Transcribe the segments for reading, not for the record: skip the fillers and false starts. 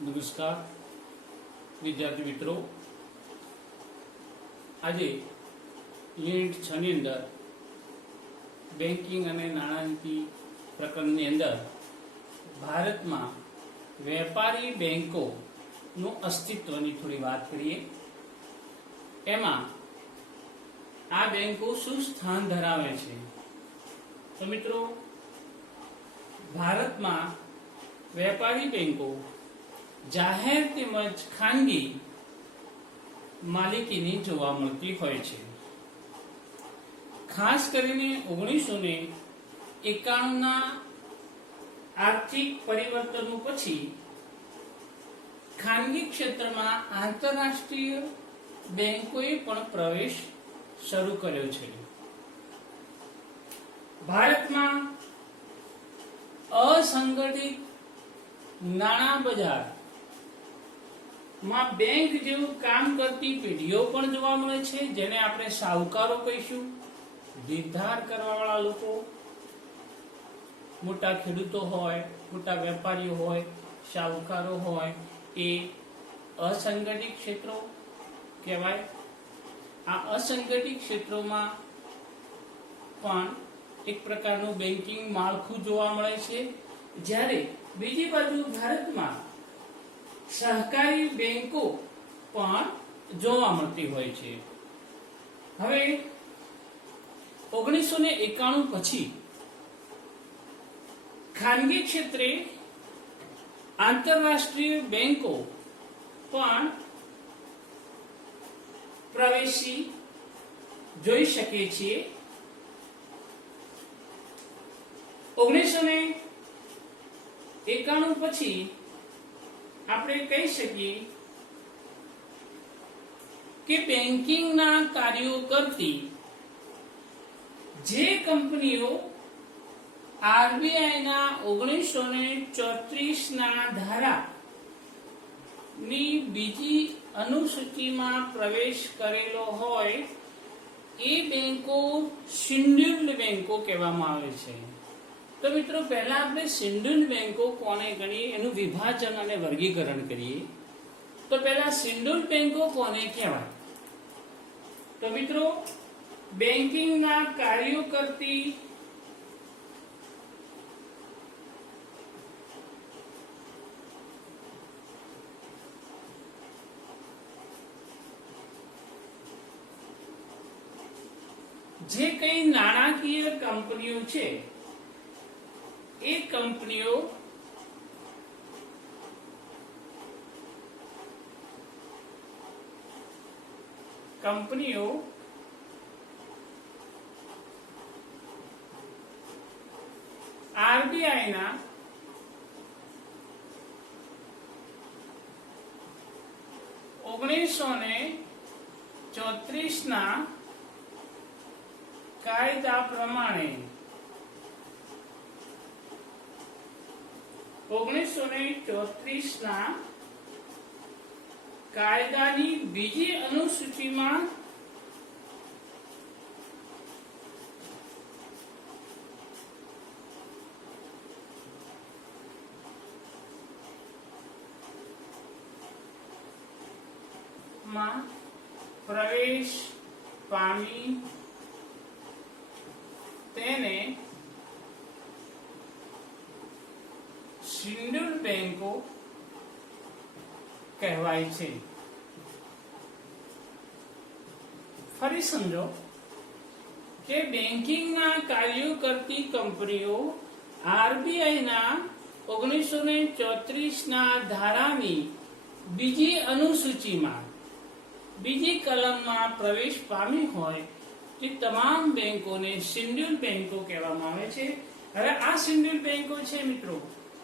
નમસ્કાર વિદ્યાર્થી મિત્રો, આજે યુનિટ 6 ની અંદર બેન્કિંગ અને નાણાકીય પ્રકરણની અંદર ભારતમાં વેપારી બેંકોનું અસ્તિત્વની થોડી વાત કરીએ. એમાં આ બેંકો શું સ્થાન ધરાવે છે? તો મિત્રો, ભારતમાં વેપારી બેંકો જાહેર તેમજ ખાનગી માલિકીની જોવા મળતી હોય છે. ખાસ કરીને 1991 આર્થિક પરિવર્તનો પછી ખાનગી ક્ષેત્રમાં આંતરરાષ્ટ્રીય બેંકોએ પણ પ્રવેશ શરૂ કર્યો છે. ભારતમાં અસંગઠિત નાણાં બજાર માં બેંક જેવું કામ કરતી પેઢીઓ પણ જોવા મળે છે, જેને આપણે શાહુકારો કહીશું. નિર્ધાર કરવાવાળા લોકો, મોટા ખેડૂતો હોય, મોટા વેપારીઓ હોય, શાહુકારો હોય, એ અસંગઠિત ક્ષેત્રો કહેવાય. આ અસંગઠિત ક્ષેત્રોમાં પણ એક પ્રકારનું બેન્કિંગ માળખું જોવા મળે છે, જ્યારે બીજી બાજુ ભારતમાં સહકારી બેંકો પણ જોવા મળતી હોય છે. હવે 1991 પછી ખાનગી ક્ષેત્રે આંતરરાષ્ટ્રીય બેંકો પણ પ્રવેશી જોઈ શકીએ છીએ. 1991 પછી આપણે કહી શકીએ કે બેન્કિંગના કાર્યો કરતી જે કંપનીઓ આરબીઆઈના 1934 ના ધારાની બીજી અનુસૂચિમાં પ્રવેશ કરેલો હોય એ બેંકો શિડ્યુલ્ડ બેંકો કહેવામાં આવે છે. તો મિત્રો, પહેલા આપણે શિડ્યુલ્ડ બેંકો કોને ગણીએ એનું વિભાજન અને વર્ગીકરણ કરીએ. તો પહેલા શિડ્યુલ્ડ બેંકો કોને કહેવાય? તો મિત્રો, બેન્કિંગના કાર્યો કરતી જે કઈ નાણાકીય કંપનીઓ છે એ કંપનીઓ આરબીઆઈના 1934 ના કાયદા પ્રમાણે 1934 ના કાયદાની બીજી અનુસૂચિમાં પ્રવેશ પામી તેને શિડ્યુલ્ડ બેંકો કહેવાય છે. ફરી સમજો કે બેન્કિંગના કાર્યો કરતી કંપનીઓ આરબીઆઈના 1934 ના ધારાની બીજી અનુસૂચિમાં બીજી કલમમાં પ્રવેશ પામી હોય તે તમામ બેંકોને શિડ્યુલ્ડ બેંકો કહેવામાં આવે છે. હવે આ શિડ્યુલ્ડ બેંકો છે મિત્રો,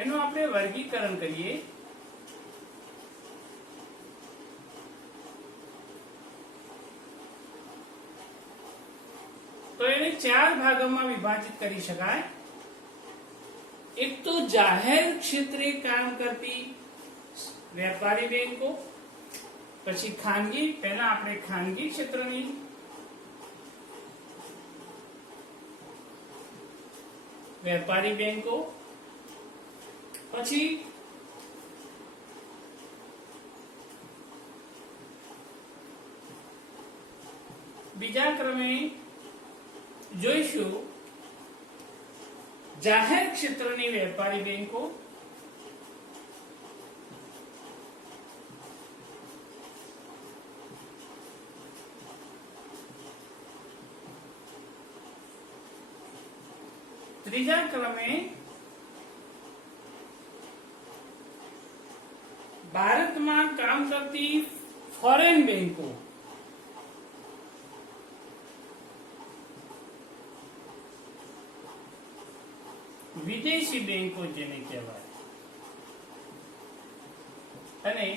એનું આપણે વર્ગીકરણ કરીએ. તો એને 4 ભાગોમાં વિભાજિત કરી શકાય. એક તો જાહેર ક્ષેત્રે કામ કરતી વેપારી બેંકો, પછી ખાનગી, પહેલા આપણે ખાનગી ક્ષેત્રની, વેપારી બેંકો, પછી બીજા ક્રમે જોઈશું જાહેર ક્ષેત્રની વેપારી બેંકો, ત્રીજા ક્રમે ભારતમાં કામ કરતી ફોરેન બેંકો, વિદેશી બેંકો જેને કહેવાય, અને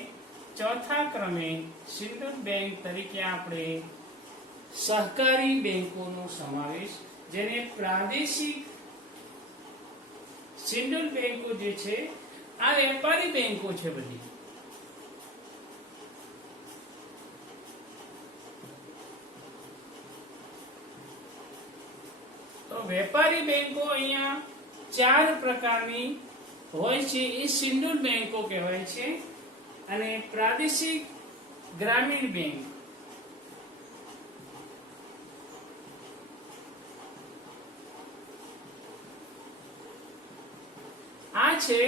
ચોથા ક્રમે સિંધુ બેંક તરીકે આપણે સહકારી બેંકોનો સમાવેશ, જેને પ્રાદેશિક સિંધુ બેંકો જે છે આ વેપારી બેંકો છે બધી. તો વેપારી બેંકો અહીંયા 4 પ્રકારની હોય છે, એ સિંધુ બેંકો કહેવાય છે. અને પ્રાદેશિક ગ્રામીણ બેંક, આ છે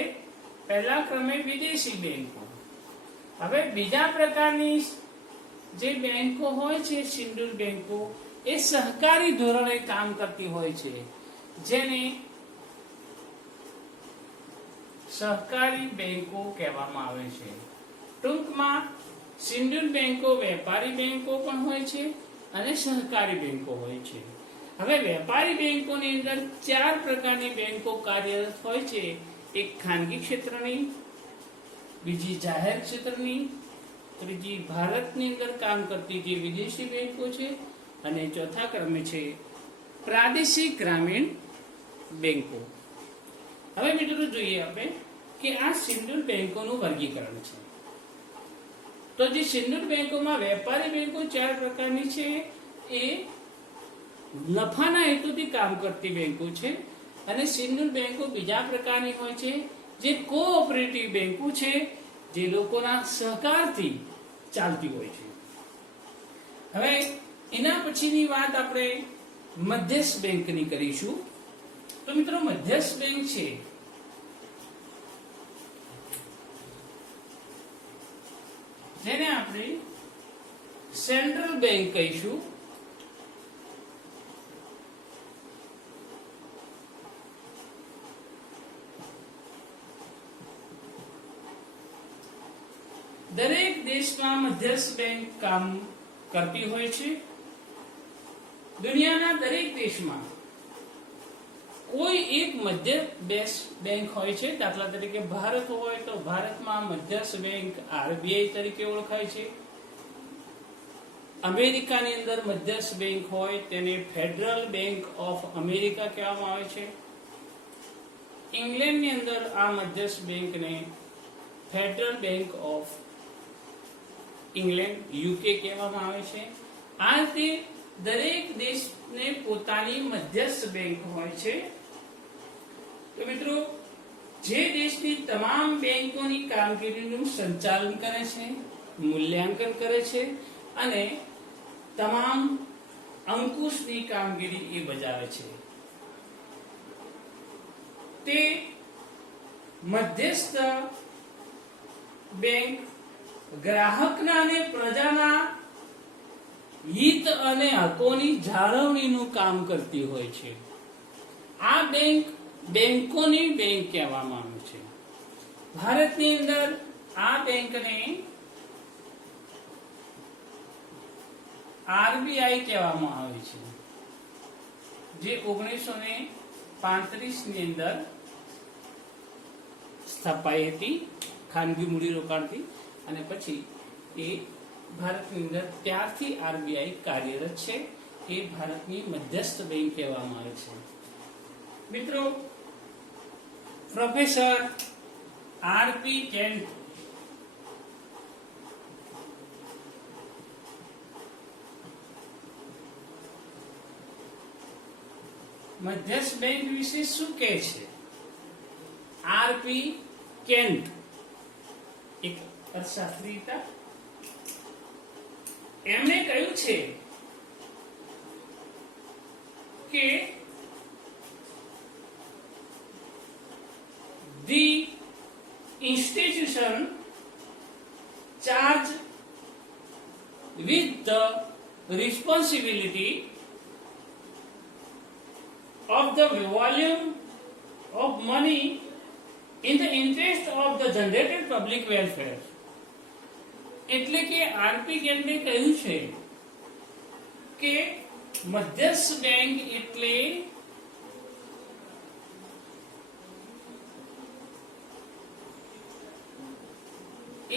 પહેલા ક્રમે વિદેશી બેંકો. હવે બીજા પ્રકારની જે બેંકો હોય છે સિંધુ બેંકો, એ સહકારી ધોરણે કામ કરતી હોય છે, જેને સહકારી બેંકો કહેવામાં આવે છે. ટૂંકમાં સિંધુ બેંકો વેપારી બેંકો પણ હોય છે અને સહકારી બેંકો હોય છે. હવે વેપારી બેંકોની અંદર 4 પ્રકારની બેંકો કાર્યરત હોય છે. એક ખાનગી ક્ષેત્રની, બીજી જાહેર ક્ષેત્રની, ત્રીજી ભારતની અંદર કામ કરતી જે વિદેશી બેંકો છે, અને ચોથા ક્રમે છે પ્રાદેશિક ગ્રામીણ બેંકો. હવે મિત્રો જોઈએ આપણે કે આ સિંધુ બેંકોનું વર્ગીકરણ છે. તો જે સિંધુ બેંકોમાં વેપારી બેંકો 4 પ્રકારની છે, એ નફાના હેતુથી કામ કરતી બેંકો છે. અને સિંધુ બેંકો બીજા પ્રકારની હોય છે, જે કોઓપરેટિવ બેંકો છે, જે લોકોના સહકારથી ચાલતી હોય છે. હવે એના પછીની વાત આપણે મધ્યસ્થ બેંકની કરીશું. તો મિત્રો મધ્યસ્થ બેંક છે જેને આપણે સેન્ટ્રલ બેંક કહીશું. દરેક દેશમાં મધ્યસ્થ બેંક કામ કરતી હોય છે. દુનિયાના દરેક દેશમાં કોઈ એક મધ્યસ્થ બેંક હોય છે. દાખલા તરીકે ભારત હોય તો ભારતમાં મધ્યસ્થ બેંક આરબીઆઈ તરીકે ઓળખાય છે. અમેરિકાની અંદર મધ્યસ્થ બેંક હોય તેને ફેડરલ બેંક ઓફ અમેરિકા કહેવામાં આવે છે. ઇંગ્લેન્ડની અંદર આ મધ્યસ્થ બેંકને federal bank of England UK કહેવામાં આવે છે. આ રીતે દરેક દેશને પોતાની મધ્યસ્થ બેંક હોય છે. તો મિત્રો જે દેશની તમામ બેંકોની કામગીરીનું સંચાલન કરે છે, મૂલ્યાંકન કરે છે અને તમામ અંકુશની કામગીરી એ બજાવે છે, તે મધ્યસ્થ બેંક ગ્રાહકના અને પ્રજાના હિત અને હકોની જાળવણીનું કામ કરતી હોય છે. આ બેંક બેંકોની બેંક કહેવામાં આવે છે. ભારતની અંદર આ બેંકને આરબીઆઈ કહેવામાં આવે છે, જે 1935 ની અંદર સ્થાપાઈ હતી ખાનગી મૂડીરોકાણથી. અને પછી એ ભારતની અંદર ત્યારથી આરબીઆઈ કાર્યરત છે. એ ભારતની મધ્યસ્થ બેંક કહેવામાં આવે છે. મિત્રો પ્રોફેસર આરપી કેન્ટ મધ્યસ્થ બેંક વિશે શું કહે છે? આરપી કેન્ટ એક અર્થશાસ્ત્રી હતા. એમણે કહ્યું છે કે the institution charged with the responsibility of the volume of money in the interest of the generated public welfare. એટલે કે આરપી કેન્દ્રે કહ્યું છે કે મધ્યસ્થ બેંક એટલે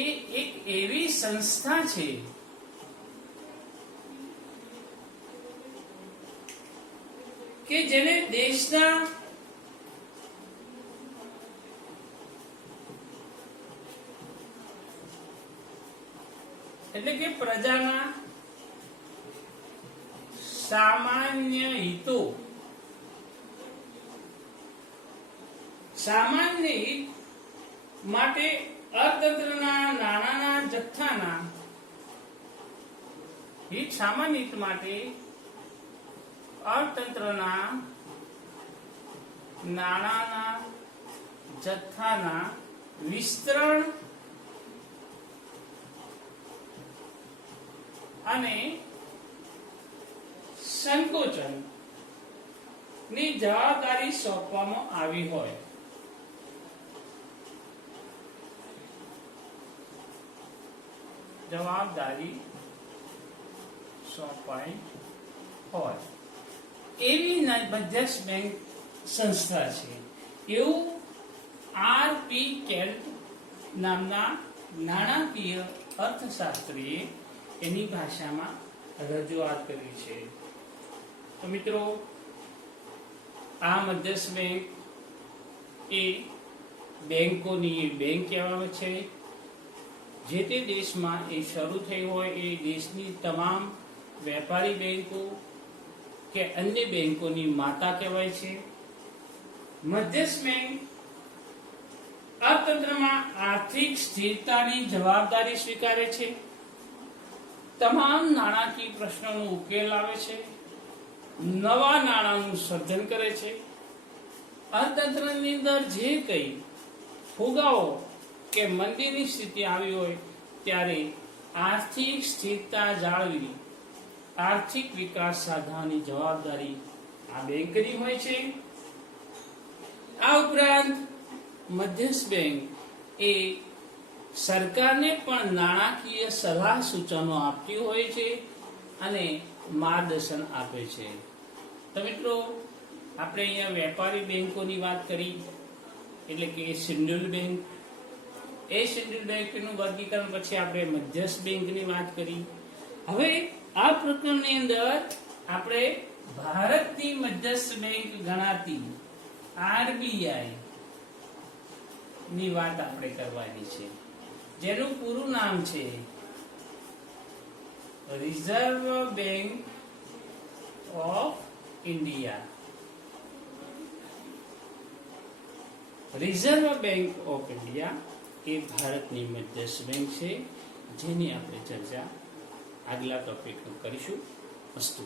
એ એક એવી સંસ્થા છે કે જેને દેશના એટલે કે પ્રજાના સામાન્ય હિતો સામાન્ય હિત માટે અર્થતંત્રના નાણાંના જથ્થાના હિત સામાન્ય હિત માટે અર્થતંત્રના નાણાંના જથ્થાના વિસ્તરણ અને સંકોચન ની જવાબદારી સોંપવામાં આવી હોય જવાબદારી સોંપાઈ હોય એવી મધ્યસ્થ બેંક સંસ્થા છે એવું આરપી કેલ્ટ નામના નાણાકીય અર્થશાસ્ત્રીએ એની ભાષામાં રજૂઆત કરી છે. તો મિત્રો આ મધ્યસ્થ બેંક એ બેંકોની બેંક કહેવામાં છે જે તે દેશમાં એ શરૂ થઈ હોય એ દેશની તમામ વેપારી બેંકો કે અન્ય બેંકોની માતા કહેવાય છે. મધ્યસ્થ બેંક અર્થતંત્રમાં આર્થિક સ્થિરતાની જવાબદારી સ્વીકારે છે, તમામ નાણાકીય પ્રશ્નોનો ઉકેલ આવે છે, નવા નાણાંનું સર્જન કરે છે, અર્થતંત્રની અંદર જે કંઈ ફુગાવો કે મંદીની સ્થિતિ આવી હોય ત્યારે આર્થિક સ્થિરતા જાળવી આર્થિક વિકાસ સાધવાની જવાબદારી આ બેંકની હોય છે. આ ઉપરાંત મધ્યસ્થ બેંક એ સરકારને પણ નાણાકીય સલાહ સૂચનો આપતી હોય છે અને માર્ગદર્શન આપે છે. તો મિત્રો આપણે અહીંયા વેપારી બેંકોની વાત કરી એટલે કે શિડ્યુલ્ડ બેંક, એ શિડ્યુલ્ડ બેંકનું વર્ગીકરણ પછી આપણે મધ્યસ્થ બેંકની વાત કરી. હવે આ પ્રકરણની અંદર આપણે ભારતની મધ્યસ્થ બેંક ગણાતી આરબીઆઈ ની વાત આપણે કરવાની છે, જેનું પૂરું નામ છે Reserve Bank of India. Reserve Bank of India એ ભારતની મધ્યસ્થ બેંક છે જેની આપણે ચર્ચા આગલા ટોપિકમાં કરીશું. અસ્તુ.